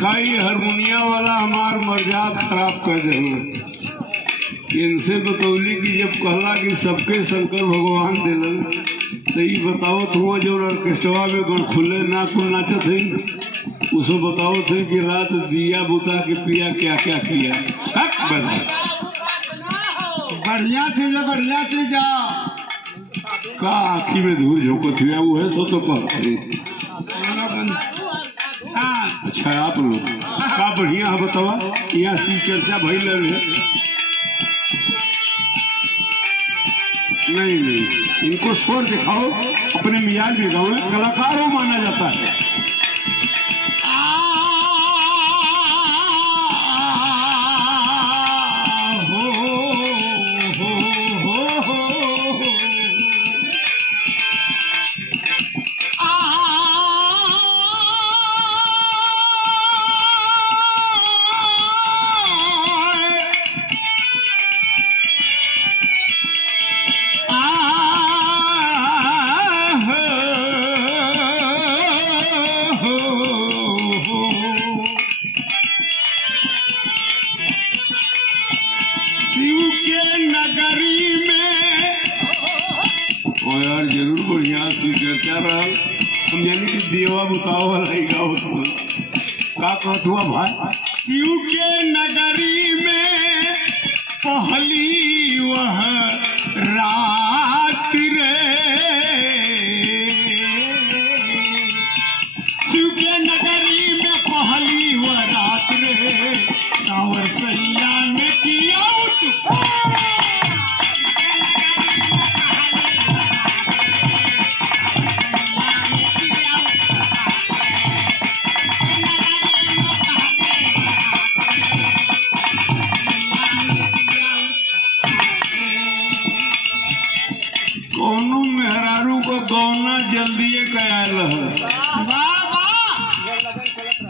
कई हारमोनिया वाला हमार मर्याद खराब कर दे। इनसे बतौली कि जब कहला कि सबके शंकर भगवान दिलन तो ये बताओ तुम जो ऑर्केस्ट्रा में गण खुले ना कुल नाचत है उसको बताओ थे कि रात दिया बुता के पिया क्या क्या किया। बढ़िया चीज है, बढ़िया चीज का आखी में धूल झोंकत हुआ वो है सो तो कहते। अच्छा आप लोग का बढ़िया है बतावा। यहाँ सी चर्चा भइल है। नहीं इनको स्वर दिखाओ, अपने मिजाज में गाओ, कलाकारों माना जाता है। यार जरूर बढ़िया सी चर्चा रहा। हम यानी कि देवा बुताओ वाला ही गाओ का कहत हुआ भाई। शिव के नगरी में पहली वह रात रे, शिव के नगरी में पहली वह रात रे, सावर सैया ने किया गौना जल्दी कयाल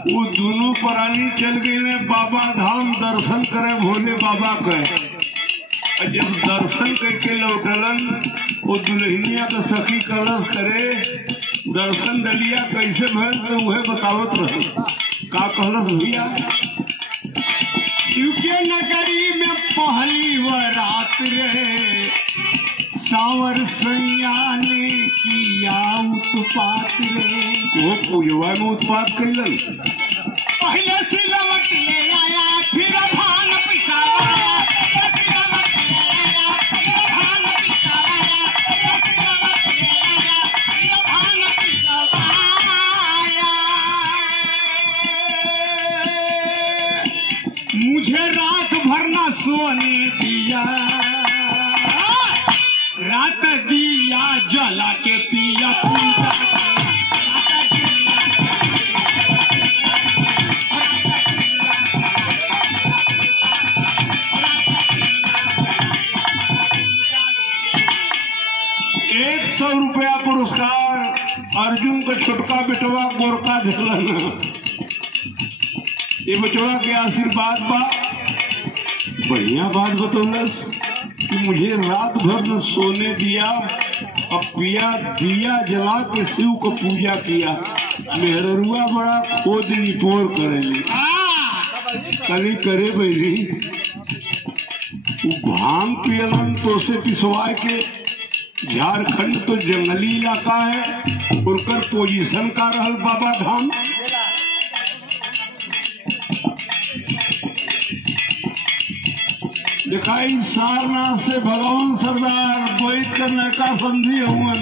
वो दोनों प्राणी चल गए बाबा धाम दर्शन करे भोले बाबा के। जब दर्शन करके लौटलन वो दुल्हनिया का सखी कलश करे दर्शन डलिया कैसे भर तो वह बतावत रहे। का कहलस भैया। शिव के नगरी में पहली वह रात रहे, सावर सैया ने किया उत्पात रे। वो पूजवा में उत्पात कैलन। पहले सिलवट ले आया फिर भान पिसावाया, सिलवट ले आया फिर भान पिसावाया, सिलवट ले आया फिर भान पिसावाया। मुझे रात भर ना सोने दिया, रात दिया जला के पिया पूजा। ₹100 पुरस्कार अर्जुन का छोटका बेटवा गोरका दिलन। ये बचवा के आशीर्वाद बा। बढ़िया बात बतौलस कि मुझे रात भर न सोने दिया और पिया दिया जला के शिव को पूजा किया। मेहरुआ बड़ा खोद निपोर करेली कली करे बैली। भांग पियलन तो से पिसवा के। झारखंड तो जंगली इलाका है, उनकर पोजीशन का रहल बाबा धाम। दिखाई सारनाथ से भगवान सरदार बैठ करने का संधि हुआ।